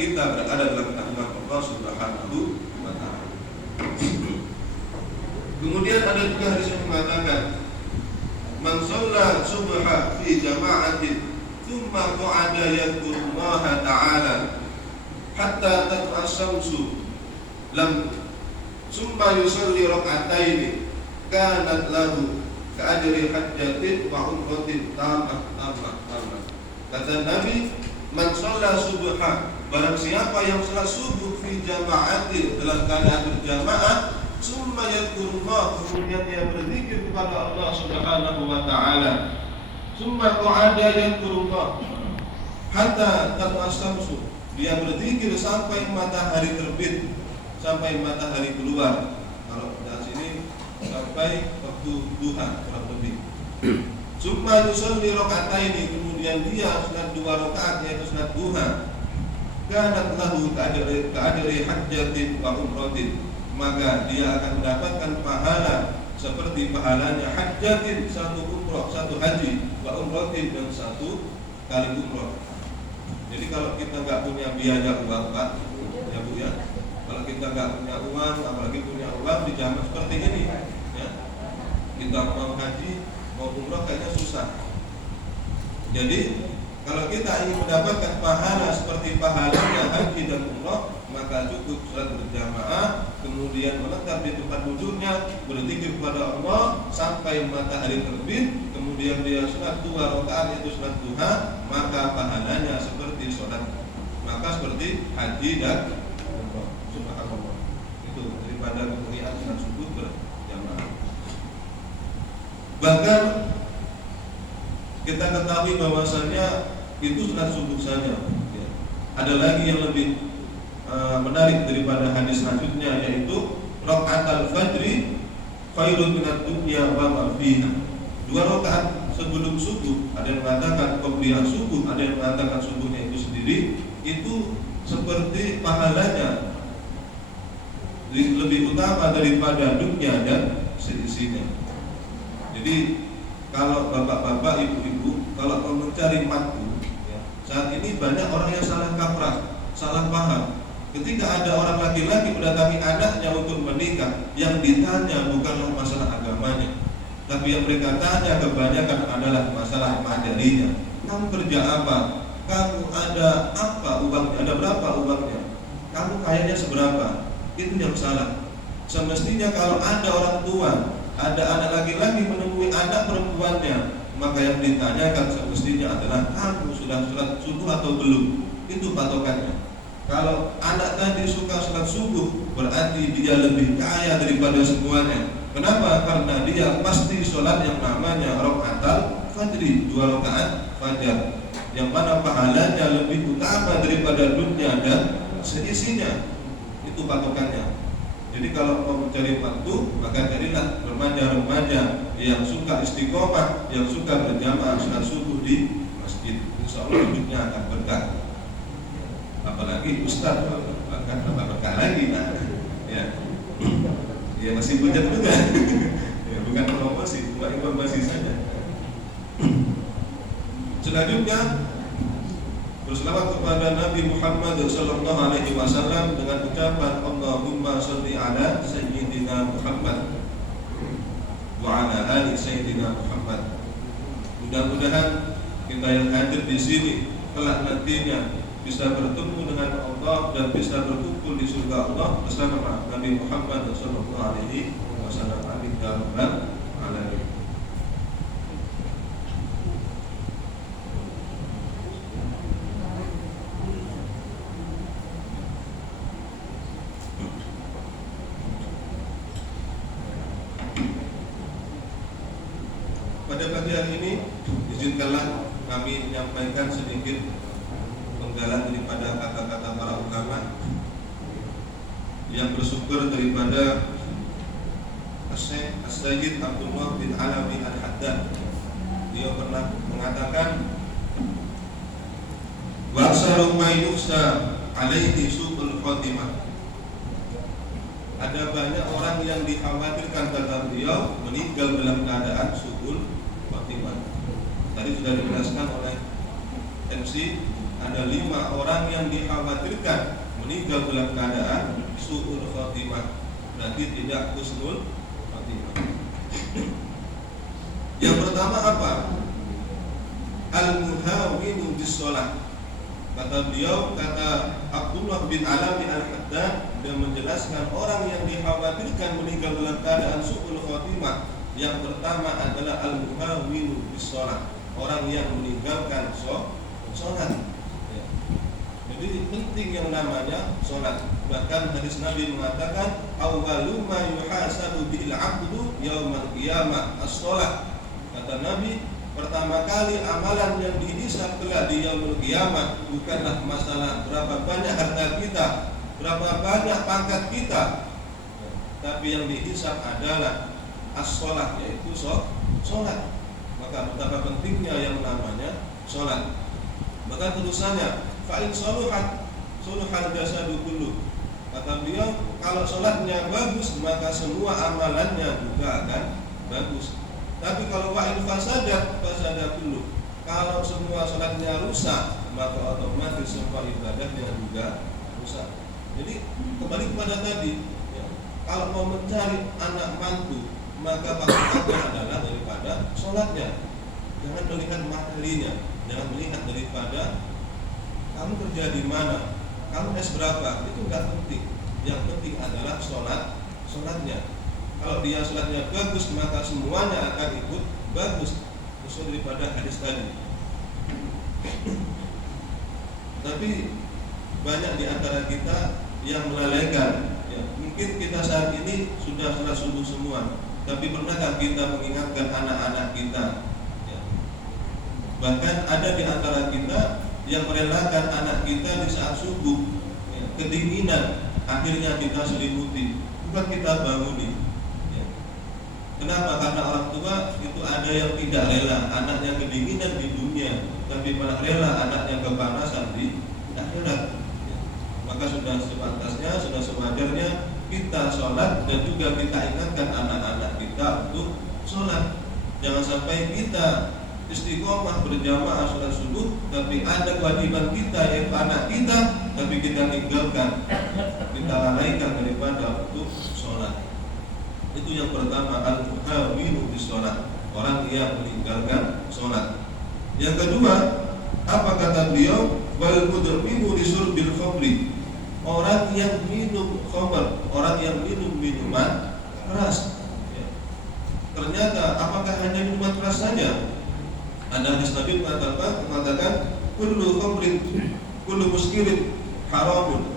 kita berada dalam kandungan Allah Subhanahu wa ta'ala. Kemudian ada juga hadis yang mengatakan, man shalla subha fi jama'atin thumma qa'ada yadhkurullaha ta'ala hatta tat'a syamsu lam summa yusalli rak'ataini kanat lahu ka'ajri hajjatin wa umratin tamah. Kata Nabi, man shalla subha, barang siapa yang salat subuh fi jama'atin, dalam keadaan berjamaah, summa yadhkurullah, kemudian dia berzikir kepada Allah Subhanahu wa ta'ala, summa qa'ada yadhkurullah hatta tat'a syamsu, dia berzikir sampai matahari terbit, sampai matahari keluar. Kalau dari sini sampai waktu duha kurang lebih. Summa yusalli rak'ataini, kemudian dia salat 2 rakaat yaitu salat duha. Kanat lahu ka'ajri hajjatin wa umratin, maka dia akan mendapatkan pahala seperti pahalanya hajjatin, 1 umrah, 1 haji, wa umratin, dan 1 kali umrah. Jadi kalau kita nggak punya biaya uang, Pak, ya Bu ya, kalau kita nggak punya uang, apalagi punya uang di zaman seperti ini, ya, kita mau haji, mau umrah kayaknya susah. Jadi kalau kita ingin mendapatkan pahala seperti pahalanya haji dan umrah, maka cukup salat berjamaah, kemudian menetap di tempat duduknya, berzikir kepada Allah sampai matahari terbit, kemudian dia salat 2 rakaat yaitu salat duha, maka pahalanya seperti salat, maka seperti haji dan umrah. Subhanallah. Itu daripada kemuliaan salat subuh berjamaah. Bahkan kita ketahui bahwasanya itu salat subuh saja, ya. Ada lagi yang lebih menarik daripada hadis selanjutnya, yaitu rakaatul fajri khairun minad dunya wa ma fiha. 2 rakaat sebelum subuh, ada yang mengatakan qobliyah subuh, ada yang mengatakan subuhnya itu sendiri, itu seperti pahalanya lebih utama daripada dunia dan seisinya. Jadi kalau bapak-bapak, ibu-ibu, kalau mau mencari mantu, ya, saat ini banyak orang yang salah kaprah, salah paham. Ketika ada orang laki-laki mendatangi anaknya untuk menikah, yang ditanya bukanlah masalah agamanya, tapi yang mereka tanya kebanyakan adalah masalah materinya. Kamu kerja apa? Kamu ada apa uangnya? Ada berapa uangnya? Kamu kayanya seberapa? Itu yang salah. Semestinya kalau ada orang tua, ada anak laki-laki menemui anak perempuannya, maka yang ditanyakan semestinya adalah kamu sudah sholat subuh atau belum? Itu patokannya. Kalau anak tadi suka sholat subuh, berarti dia lebih kaya daripada semuanya. Kenapa? Karena dia pasti sholat yang namanya rakaatul fajri, 2 rakaat fajar, yang mana pahalanya lebih utama daripada dunia dan seisinya. Itu patokannya. Jadi kalau mau mencari mantu, maka carilah remaja-remaja yang suka istiqomah, yang suka berjamaah sholat subuh di masjid. Insya Allah hidupnya akan berkah. Apalagi ustaz, bahkan tambah berkah lagi, nah, ya, ya masih banyak juga, ya, bukan promosi, cuma informasi saja. Selanjutnya berselawat kepada Nabi Muhammad SAW dengan ucapan Allahumma sholli ala Sayyidina Muhammad wa ala ali Sayyidina Muhammad. Mudah-mudahan kita yang hadir di sini kelak nantinya bisa bertemu dengan Allah dan bisa berkumpul di surga Allah bersama Nabi Muhammad SAW. Amin ya rabbal alamin. Pada pagi hari ini izinkanlah kami menyampaikan sedikit penggalan daripada kata-kata para ulama yang bersumber daripada As-Sayyid Abdullah bin Alawi Al-Haddad. Dia pernah mengatakan, wa aksaru ma yukhsha alaihi su'ul khotimah. Ada banyak orang yang dikhawatirkan kata beliau meninggal dalam keadaan su'ul khotimah. Tadi sudah dijelaskan oleh MC ada 5 orang yang dikhawatirkan meninggal dalam keadaan su'ul khotimah, berarti tidak husnul khotimah. Yang pertama apa? Al-muhawinu bis-shalah. Kata beliau, kata Abdullah bin Alami Al-Haddad, dia menjelaskan orang yang dikhawatirkan meninggal dalam keadaan su'ul khotimah, yang pertama adalah al-muhawinu bis-shalah, orang yang meninggalkan sholat. Ya. Jadi penting yang namanya sholat. Bahkan hadis Nabi mengatakan, awwalu ma yuhasabu bil 'abdu yaumal qiyamah as-shalah. Kata Nabi, pertama kali amalan yang dihisab kelak di yaumul qiyamah bukanlah masalah berapa banyak harta kita, berapa banyak pangkat kita, tapi yang dihisab adalah as-shalah, yaitu sholat. Maka betapa pentingnya yang namanya sholat. Maka tulisannya fa'in sholuhat sholuhal jasadu kullu. Kata beliau, kalau sholatnya bagus maka semua amalannya juga akan bagus. Tapi kalau wa'in fasadat kullu, kalau semua sholatnya rusak maka otomatis semua ibadahnya juga rusak. Jadi kembali kepada tadi, ya, kalau mau mencari anak mantu maka patokannya adalah daripada sholatnya. Jangan melihat materinya, jangan melihat daripada kamu kerja di mana, kamu S berapa, itu enggak penting. Yang penting adalah sholatnya. Kalau dia sholatnya bagus maka semuanya akan ikut bagus, sesuai daripada hadis tadi. Tapi banyak di antara kita yang melalaikan, ya, mungkin kita saat ini sudah sholat subuh semua, tapi pernahkah kita mengingatkan anak-anak kita? Ya. Bahkan ada di antara kita yang merelakan anak kita di saat subuh, ya, kedinginan, akhirnya kita selimuti, bukan kita banguni. Kenapa? Karena orang tua itu ada yang tidak rela anaknya kedinginan di dunia, tapi malah rela anaknya kepanasan di akhirat. Maka sudah sepantasnya, sudah sewajarnya kita sholat dan juga kita ingatkan anak-anak kita untuk sholat. Jangan sampai kita istiqomah berjamaah sholat subuh, tapi ada kewajiban kita yaitu anak kita, tapi kita tinggalkan, kita lalaikan daripada untuk sholat. Itu yang pertama, al-muhawinu bis-shalah, orang yang meninggalkan sholat. Yang kedua, apa kata beliau? Wal mudminu li syurbil khamri, orang yang minum khamr, orang yang minum minuman keras. Ya. Ternyata apakah hanya minuman keras saja? Ada hadis Nabi mengatakan kullu khamrin kullu muskirin haramun.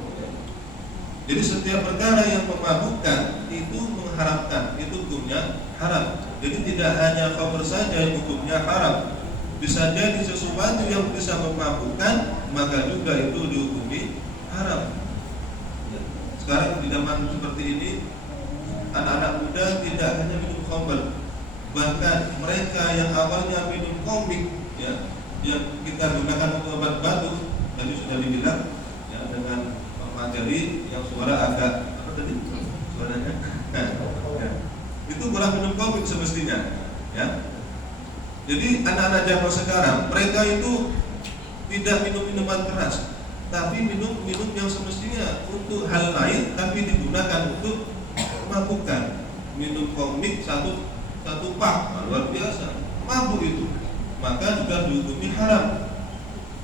Jadi setiap perkara yang memabukkan itu mengharamkan, itu hukumnya haram. Jadi tidak hanya khamr saja yang hukumnya haram, bisa jadi sesuatu yang bisa memabukkan maka juga itu dihukumi haram. Sekarang di zaman seperti ini, anak-anak muda tidak hanya minum khamr, bahkan mereka yang awalnya minum komik, ya, yang kita gunakan untuk obat batuk, tadi sudah dibilang, ya, dengan materi yang suara agak apa tadi suaranya, ya. Itu kurang minum komik semestinya, ya. Jadi anak-anak zaman sekarang mereka itu tidak minum minuman keras, tapi minum yang semestinya untuk hal lain, tapi digunakan untuk memabukkan. Minum komik satu pak, luar biasa, mabuk itu, maka juga dihukumi haram.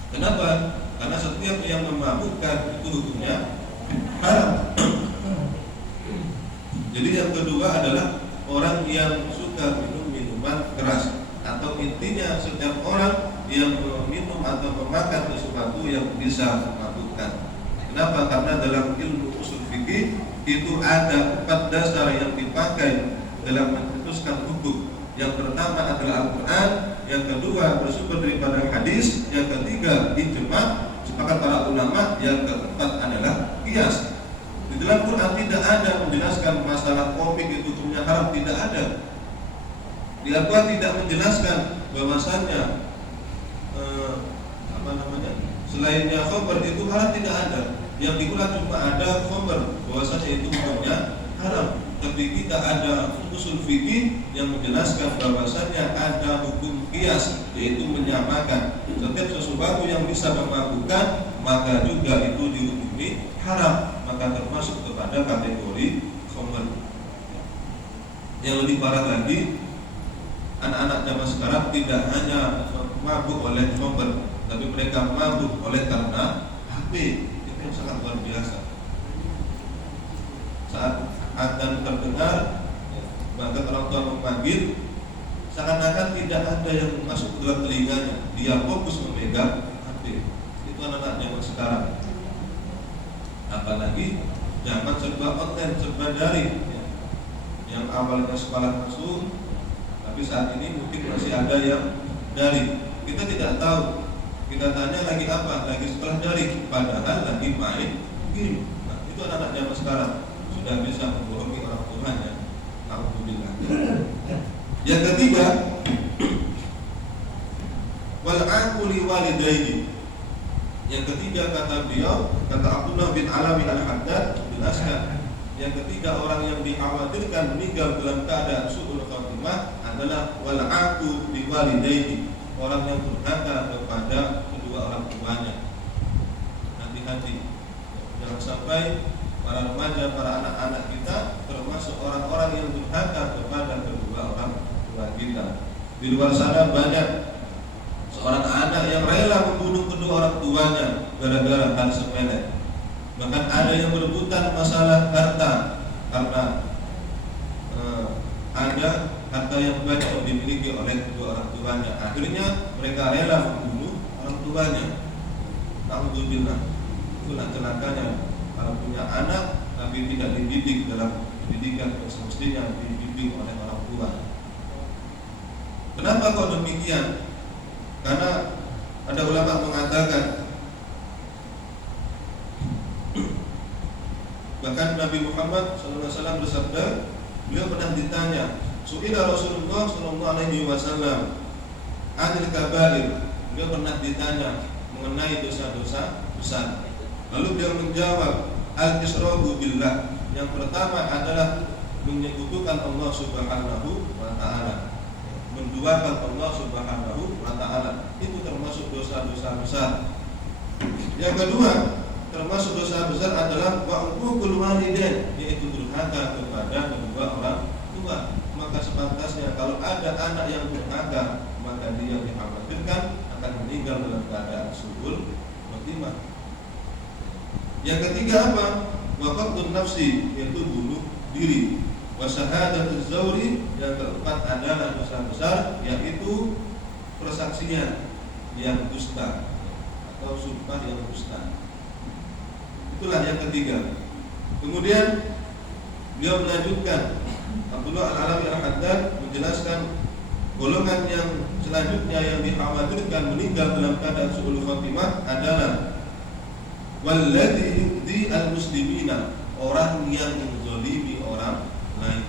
Kenapa? Karena setiap yang memabukkan itu hukumnya haram. Jadi yang kedua adalah orang yang suka minum minuman keras, atau intinya setiap orang yang minum atau memakan sesuatu yang bisa memabukkan. Kenapa? Karena dalam ilmu usul fikih itu ada 4 dasar yang dipakai dalam memutuskan hukum. Yang pertama adalah Al-Quran, yang kedua bersumber daripada hadis, yang ketiga ijma, sepakat para ulama, yang keempat adalah qiyas. Di dalam Quran tidak ada menjelaskan masalah komik itu hukumnya haram, tidak ada. Di Al-Quran tidak menjelaskan bahwasannya selainnya khamr itu haram, tidak ada. Yang diulang cuma ada khamr, bahwasanya itu hukumnya haram. Tapi kita ada usul fikih yang menjelaskan bahwasannya ada hukum qiyas, yaitu menyamakan Setiap sesuatu yang bisa memabukkan maka juga itu dihukumi haram, maka termasuk kepada kategori khamr. Yang lebih parah lagi, anak-anak zaman sekarang tidak hanya mabuk oleh khamr, tapi mereka mabuk oleh karena HP. Itu yang sangat luar biasa. Saat adzan terdengar, maka orang tua memanggil, seakan-akan tidak ada yang masuk ke dalam telinganya, dia fokus memegang HP. Itu anak-anak zaman sekarang. Apalagi zaman serba online, serba daring, ya. Yang awalnya sekolah masuk, tapi saat ini mungkin masih ada yang daring. Kita tidak tahu. Kita tanya lagi apa? Lagi sekolah daring, padahal lagi main game. Nah, itu anak-anak zaman sekarang sudah bisa membohongi orang tuanya. Alhamdulillah. Yang ketiga, wal aquli walidaini. Yang ketiga kata beliau, kata Abdullah bin Alawi Al-Haddad bin Askan, yang ketiga orang yang dikhawatirkan meninggal dalam keadaan su'ul khatimah adalah wal aqu bi walidaini, orang yang durhaka kepada kedua orang tuanya. Hati-hati, jangan sampai para remaja, para anak-anak kita termasuk orang-orang yang durhaka kepada kedua orang tua kita. Di luar sana banyak seorang anak yang rela membunuh kedua orang tuanya gara-gara hal sepele. Bahkan ada yang berebutan masalah harta karena ada harta yang banyak yang dimiliki oleh kedua orang tuanya. Akhirnya mereka rela membunuh orang tuanya. Alhamdulillah. Itulah celakanya kalau punya anak tapi tidak dididik dalam pendidikan yang semestinya dibimbing oleh orang tua. Kenapa kok demikian? Karena ada ulama mengatakan, bahkan Nabi Muhammad SAW bersabda, beliau pernah ditanya, Su'ila Rasulullah SAW anil kabair. Beliau pernah ditanya mengenai dosa-dosa besar. Lalu beliau menjawab, al-israfu billah. Yang pertama adalah menyekutukan Allah Subhanahu wa ta'ala, menduakan Allah Subhanahu wa ta'ala. Itu termasuk dosa-dosa besar. Yang kedua, termasuk dosa besar adalah wa'uqul walidain, yaitu durhaka kepada kedua orang tua. Maka sepantasnya kalau ada anak yang durhaka, maka dia dikhawatirkan akan meninggal dalam keadaan su'ul khatimah. Yang ketiga apa? Waqatun nafsi, yaitu bunuh diri. Wasyahadatul zauri, yang keempat adalah dosa besar, yaitu persaksian yang dusta atau sumpah yang dusta. Itulah yang ketiga. Kemudian beliau melanjutkan, Abdullah Al-Alawi Al-Haddad menjelaskan golongan yang selanjutnya yang dikhawatirkan meninggal dalam keadaan su'ul khatimah adalah walladzi yu'dhi al-muslimina, orang yang menzalimi orang lain.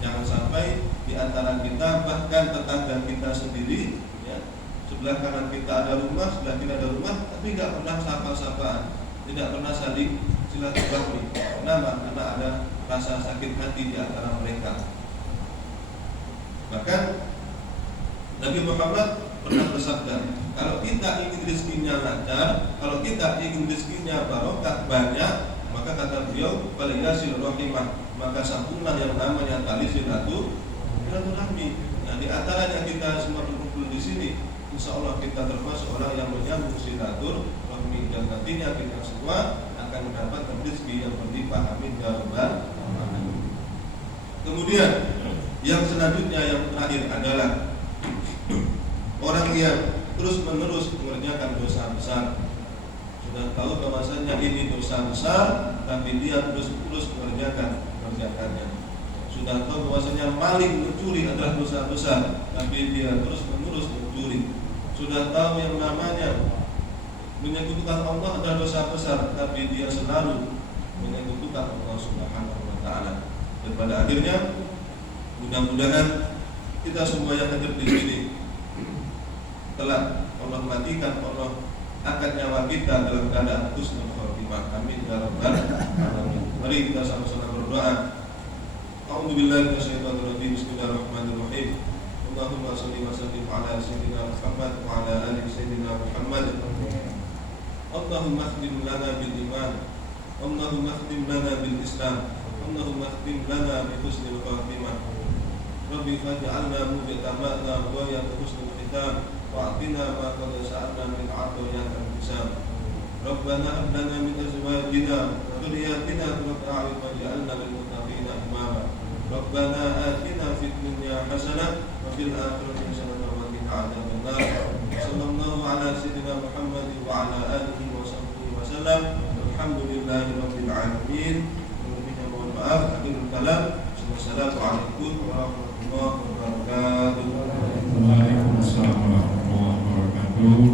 Jangan sampai di antara kita, bahkan tetangga kita sendiri, ya, sebelah kanan kita ada rumah, sebelah kiri ada rumah, tapi tidak pernah sapa-sapaan, tidak pernah saling silaturahmi. Kenapa? Karena ada rasa sakit hati di antara mereka. Bahkan Nabi Muhammad pernah bersabda, kalau kita ingin rezekinya lancar, kalau kita ingin rezekinya barokah banyak, maka kata beliau, falyasil rahimah, maka sambunglah yang namanya tali silaturahmi. Nah, di antaranya kita semua berkumpul di sini, insya Allah kita termasuk orang yang menyambung silaturahmi, dan nantinya kita semua akan mendapatkan rezeki yang berlimpah. Amin ya rabbal alamin. Kemudian yang selanjutnya, yang terakhir adalah orang yang terus-menerus mengerjakan dosa besar. Sudah tahu bahwasanya ini dosa besar, tapi dia terus-menerus mengerjakannya. Sudah tahu bahwasanya maling, mencuri adalah dosa besar, tapi dia terus-menerus mencuri. Sudah tahu yang namanya menyekutukan Allah adalah dosa besar, tapi dia selalu menyekutukan Allah Subhanahu wa ta'ala. Dan pada akhirnya mudah-mudahan kita semua yang hadir di sini telah Allah matikan, Allah angkat nyawa kita dalam keadaan husnul khatimah. Amin ya rabbal alamin. Mari kita sama-sama berdoa. A'udzubillahi minasyaitonir rajim. Bismillahirrahmanirrahim. Allahumma shalli wa sallim ala sayyidina Muhammad wa ala ali sayyidina Muhammad. Allahumma khdim lana bil iman, Allahumma khdim lana bil Islam, Allahumma khdim lana bi husnil khatimah. Rabbi faj'alna mujtama'na wa ya husnul khitam wa atina ma qad sa'alna min 'atayatil hisab. Rabbana hab lana min azwajina wa dhurriyyatina qurrata a'yun waj'alna lil muttaqina imama. Rabbana atina fid dunya hasanah wa fil akhirati hasanah wa qina 'adzabannar. Sallallahu ala sayyidina Muhammad wa ala alihi wa sahbihi wa sallam. Alhamdulillahi rabbil alamin. Mohon maaf, akhirul kalam. Wassalamualaikum warahmatullahi wabarakatuh. Waalaikumsalam warahmatullahi wabarakatuh.